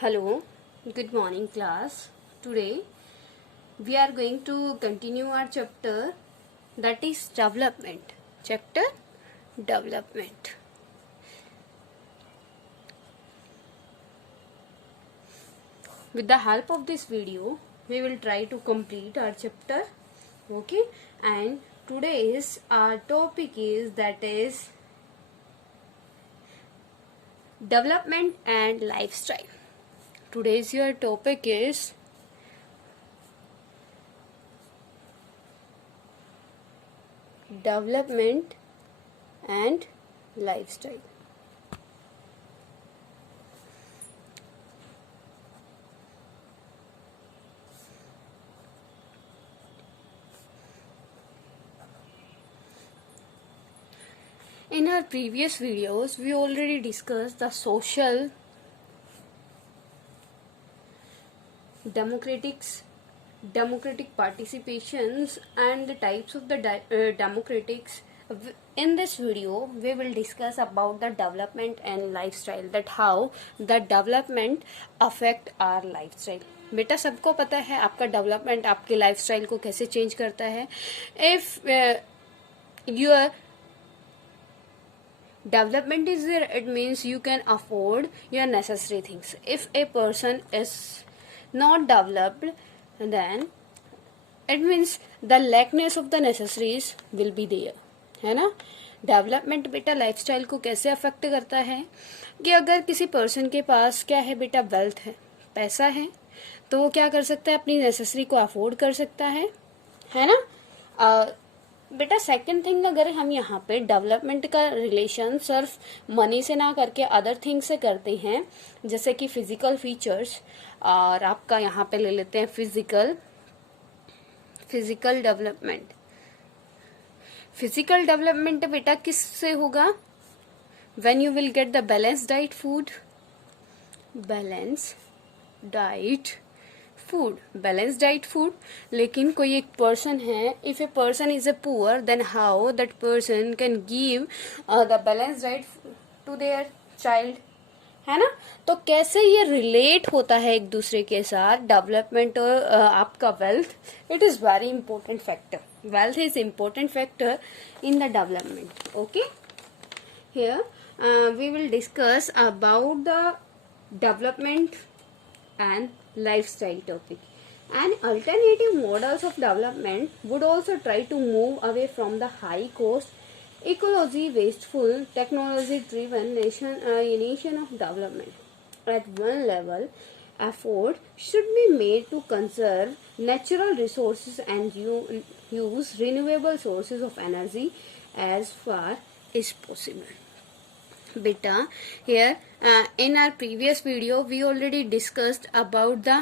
Hello, good morning class. Today we are going to continue our chapter, that is development. Chapter development. With the help of this video, we will try to complete our chapter. Okay, and today's our topic is that is development and lifestyle. Today's your topic is development and lifestyle. In our previous videos, we already discussed the social democratic participations and the types of the democratics. In this video we will discuss about the development and lifestyle, that how the development affect our lifestyle. बेटा सबको पता है आपका development आपके lifestyle को कैसे change करता है. If your development is there, it means you can afford your necessary things. If a person is not developed, then it means the lackness of the necessaries will be there, है ना. Development बेटा lifestyle को कैसे affect करता है कि अगर किसी पर्सन के पास क्या है बेटा, वेल्थ है, पैसा है, तो वो क्या कर सकता है, अपनी नेसेसरी को अफोर्ड कर सकता है ना. बेटा सेकंड थिंग, अगर हम यहाँ पे डेवलपमेंट का रिलेशन सिर्फ मनी से ना करके अदर थिंग से करते हैं, जैसे कि फिजिकल फीचर्स, और आपका यहाँ पे ले लेते हैं फिजिकल डेवलपमेंट. फिजिकल डेवलपमेंट बेटा किससे होगा, when you will get the balance diet food, balance diet food, balance diet food. लेकिन कोई एक पर्सन है, if a person is a poor, then how that person can give the balance diet to their child, है ना. तो कैसे ये relate होता है एक दूसरे के साथ, डेवलपमेंट और आपका wealth. It is very important factor. Wealth is important factor in the development. Okay, here we will discuss about the development and lifestyle topic. And alternative models of development would also try to move away from the high cost, ecology wasteful, technology driven nation of development. At one level, effort should be made to conserve natural resources and use renewable sources of energy as far as possible. Beta, here in our previous video we already discussed about the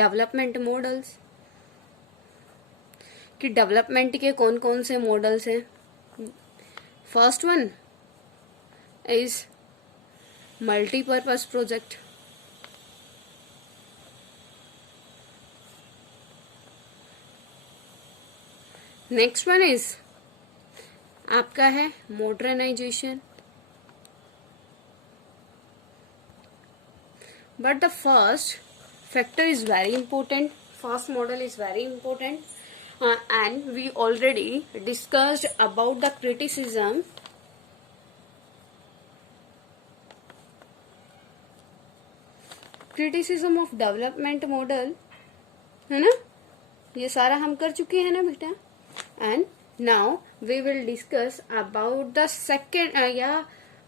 development models, कि development के कौन कौन से models हैं. First one is multipurpose project. Next one is आपका है modernisation. But the first factor is very important. First model is very important, and we already discussed about the criticism. Criticism of development model, है ना. ये सारा हम कर चुके हैं ना बेटा. And now we will discuss about the second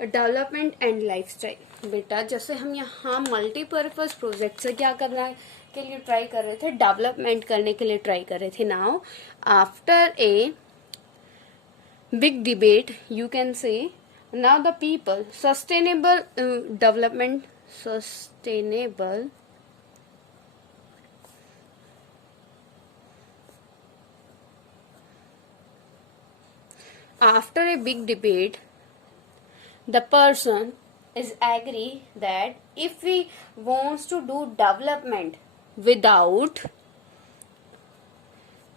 development and lifestyle. बेटा जैसे हम यहाँ मल्टीपर्पज प्रोजेक्ट से क्या करना के लिए ट्राई कर रहे थे, डेवलपमेंट करने के लिए ट्राई कर रहे थे. Now after a big debate you can say, now the people sustainable development, sustainable after a big debate the person is agree that if we wants to do development without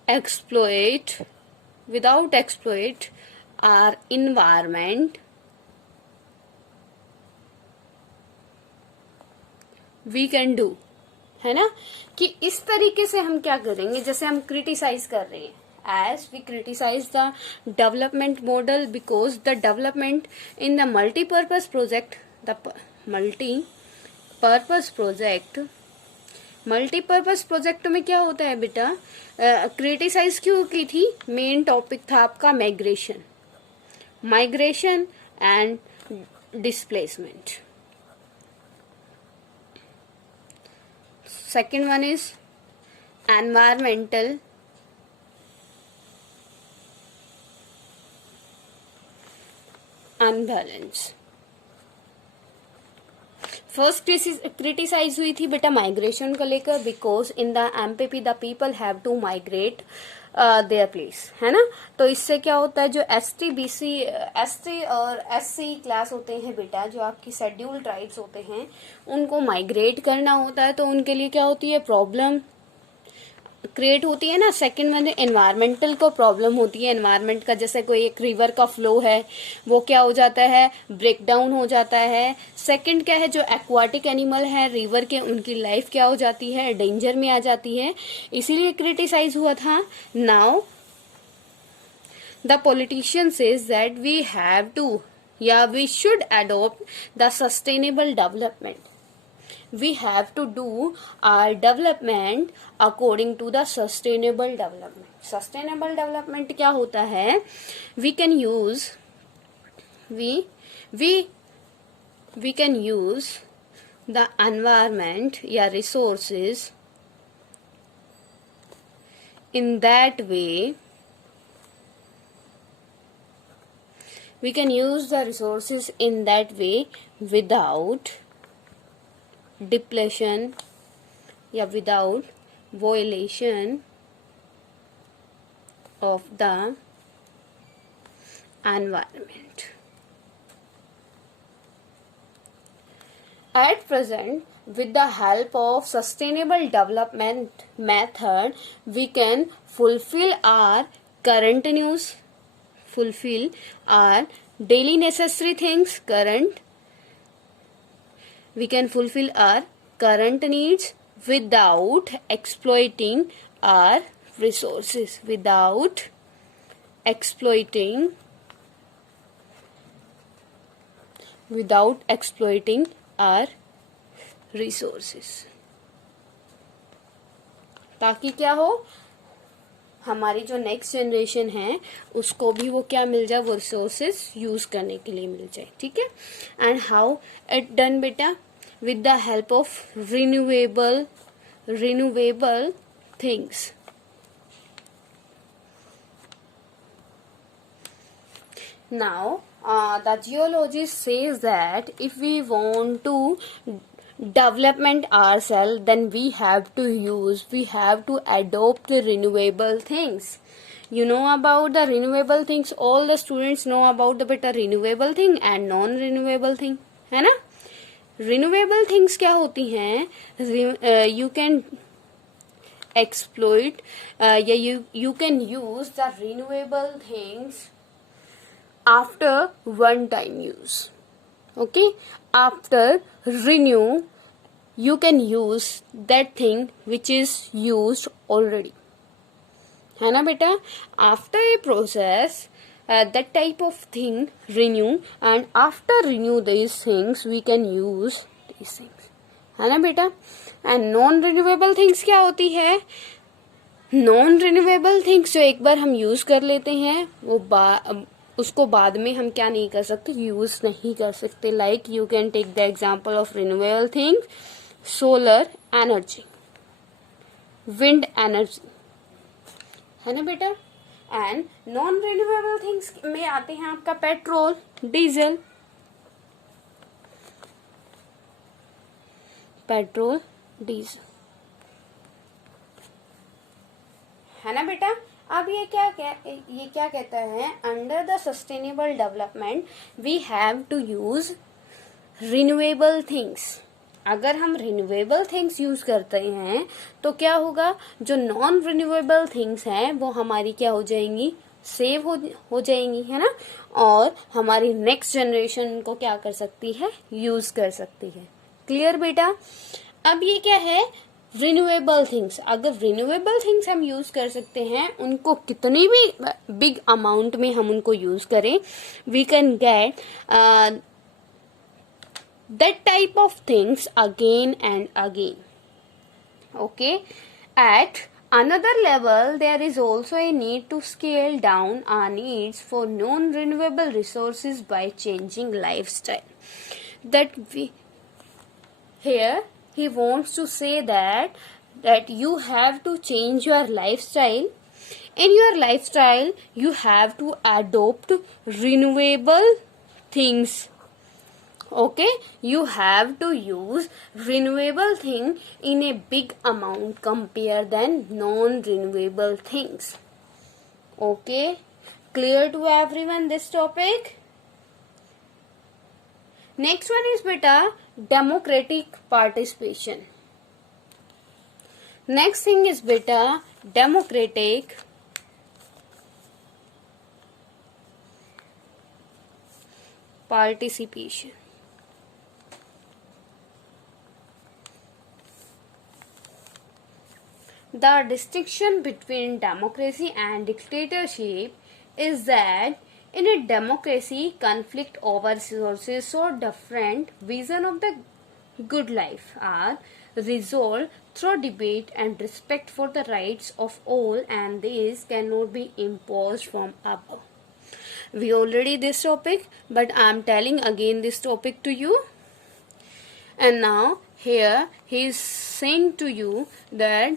exploit our environment, we can do, है ना, कि इस तरीके से हम क्या करेंगे, जैसे हम क्रिटिसाइज कर रहे हैं, as we criticize the development model because the development in the multi-purpose project, the multi-purpose project में क्या होता है बेटा, क्रिटिसाइज क्यों की थी, मेन टॉपिक था आपका migration and displacement. Second one is environmental unbalance. First criticise हुई थी बेटा माइग्रेशन को लेकर, because in the MPP the people have to migrate their place, है ना. तो इससे क्या होता है, जो एसटी बीसी एसटी और एससी क्लास होते हैं बेटा, जो आपकी शेड्यूल ट्राइब्स होते हैं, उनको माइग्रेट करना होता है, तो उनके लिए क्या होती है, प्रॉब्लम क्रिएट होती है ना. सेकंड में एनवायरमेंटल को प्रॉब्लम होती है, एनवायरमेंट का, जैसे कोई एक रिवर का फ्लो है वो क्या हो जाता है, ब्रेक डाउन हो जाता है. सेकंड क्या है, जो एक्वाटिक एनिमल है रिवर के, उनकी लाइफ क्या हो जाती है, डेंजर में आ जाती है, इसीलिए क्रिटिसाइज हुआ था. Now the politician says that we have to या we should adopt the sustainable development. We have to do our development according to the sustainable development. Sustainable development क्या होता है, we can use the environment या resources in that way. We can use the resources in that way without depletion या without violation of the environment. At present, with the help of sustainable development method, we can fulfill our current needs, fulfill our daily necessary things, we can fulfill our current needs without exploiting our resources, without exploiting our resources. ताकि क्या हो, हमारी जो next generation है उसको भी वो क्या मिल जाए, वो रिसोर्सेज यूज करने के लिए मिल जाए. ठीक है. एंड हाउ इट डन बेटा, with the help of renewable things. Now, the geologist says that if we want to development ourselves, then we have to adopt the renewable things. You know about the renewable things, all the students know about the better renewable thing and non-renewable thing, है ना. Renewable things क्या होती हैं, you can exploit you can use the renewable things after one time use. Okay, after renew you can use that thing which is used already, है ना बेटा. after a process that type of thing renew, and after renew these things we can use these things, है ना बेटा. and non renewable things क्या होती है, non renewable things जो एक बार हम यूज कर लेते हैं वो उसको बाद में हम क्या नहीं कर सकते, यूज नहीं कर सकते. Like you can take the example of renewable things, solar energy, wind energy, है ना बेटा. एंड नॉन रिन्यूएबल थिंग्स में आते हैं आपका पेट्रोल, डीजल, है ना बेटा. अब ये क्या कहता है, under the sustainable development we have to use renewable things. अगर हम रिन्यूएबल थिंग्स यूज करते हैं तो क्या होगा, जो नॉन रिन्यूएबल थिंग्स हैं वो हमारी क्या हो जाएंगी, सेव हो जाएंगी, है ना. और हमारी नेक्स्ट जनरेशन को क्या कर सकती है, यूज कर सकती है. क्लियर बेटा. अब ये क्या है, रिन्यूएबल थिंग्स. अगर रिन्यूएबल थिंग्स हम यूज कर सकते हैं, उनको कितनी भी बिग अमाउंट में हम उनको यूज करें, we can get that type of things again and again. Okay, at another level there is also a need to scale down our needs for non-renewable resources by changing lifestyle. That we, here he wants to say that you have to change your lifestyle. In your lifestyle you have to adopt renewable things. Okay, you have to use renewable thing in a big amount compared than non-renewable things. Okay, clear to everyone this topic? Next one is beta democratic participation. Next thing is beta democratic participation. The distinction between democracy and dictatorship is that in a democracy, conflict over resources or different vision of the good life are resolved through debate and respect for the rights of all, and these cannot be imposed from above. We already this topic, but I am telling again this topic to you. And now here he is saying to you that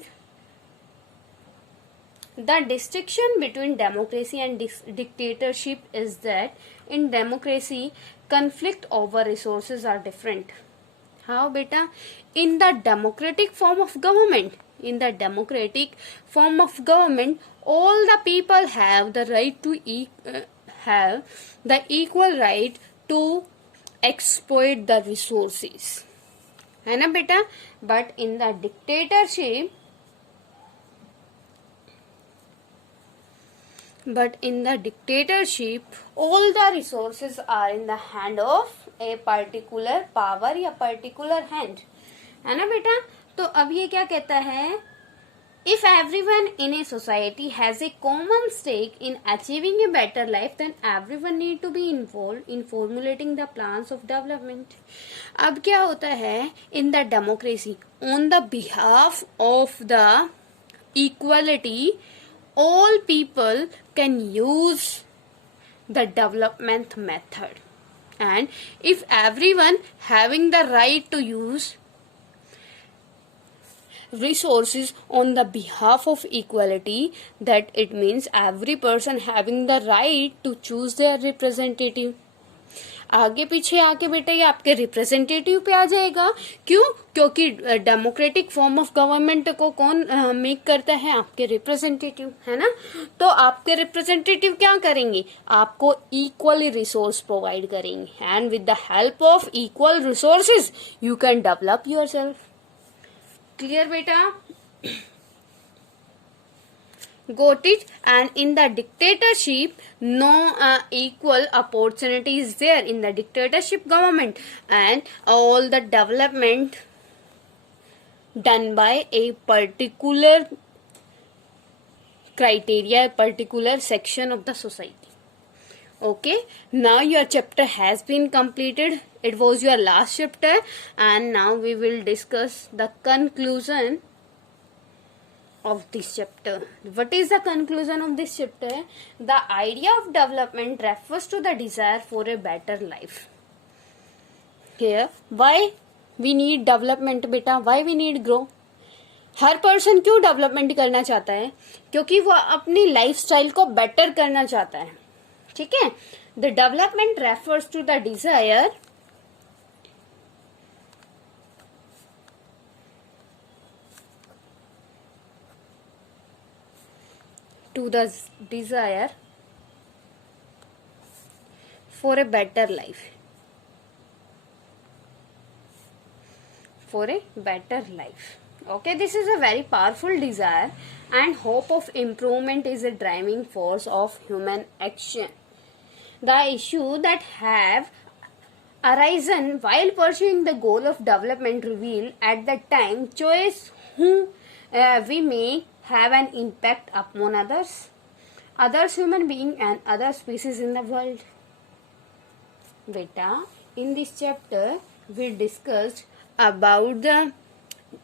the distinction between democracy and dictatorship is that in democracy, conflict over resources are different. How beta? In the democratic form of government, all the people have the right to have the equal right to exploit the resources. है ना बेटा? But in the dictatorship, all the resources are in the hand of a particular power या particular hand. है ना बेटा? तो अब ये क्या कहता है? If everyone in a society has a common stake in achieving a better life, then everyone need to be involved in formulating the plans of development. अब क्या होता है? In the democracy, on the behalf of the equality, all people can use the development method, and if everyone having the right to use resources on the behalf of equality, that it means every person having the right to choose their representative. आगे पीछे आके बेटा ये आपके representative पे आ जाएगा. क्यों? क्योंकि डेमोक्रेटिक फॉर्म ऑफ गवर्नमेंट को कौन मेक करता है? आपके रिप्रेजेंटेटिव, है ना. तो आपके रिप्रेजेंटेटिव क्या करेंगे? आपको इक्वली रिसोर्स प्रोवाइड करेंगे, and with the help of equal resources you can develop yourself. Clear बेटा? Got it? And in the dictatorship, no equal opportunity is there in the dictatorship government, and all the development done by a particular criteria, a particular section of the society. Okay, now your chapter has been completed. It was your last chapter, and now we will discuss the conclusion of this chapter. What is the conclusion of this chapter? The idea of development refers to the desire for a better life. Here, why we need development beta? Why we need grow? Her person क्यों development करना चाहता है? क्योंकि वो अपनी lifestyle को better करना चाहता है. ठीक है. The development refers to the desire for a better life. Okay, this is a very powerful desire, and hope of improvement is a driving force of human action. The issue that have arisen while pursuing the goal of development reveal at that time choice who we may have an impact upon others human being and other species in the world. Beta, in this chapter we discussed about the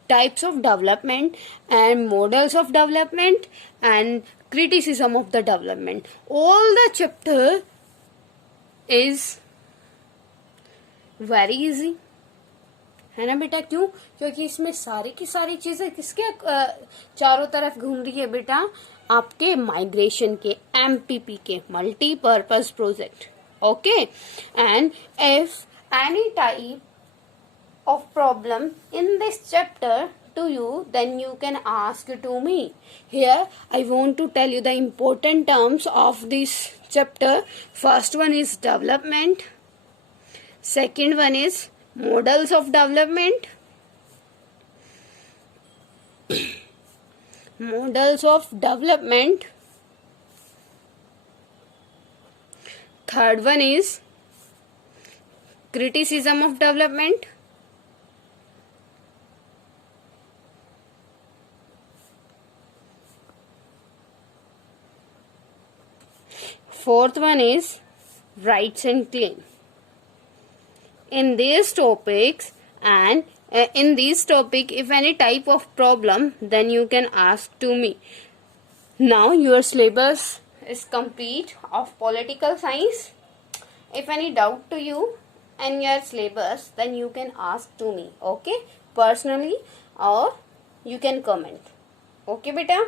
types of development and models of development and criticism of the development. All the chapter is very easy है ना बेटा. क्यों? क्योंकि इसमें सारी की सारी चीजें किसके चारों तरफ घूम रही है बेटा, आपके माइग्रेशन के, MPP के, multipurpose project. Okay, and if any type of problem in this chapter to you, then you can ask to me. Here I want to tell you the important terms of this chapter. First one is development, second one is models of development, models of development, third one is criticism of development, fourth one is rights and claim. In these topics and in this topic, if any type of problem, then you can ask to me. Now your syllabus is complete of political science. If any doubt to you and your syllabus, then you can ask to me, okay, personally, or you can comment. Okay beta.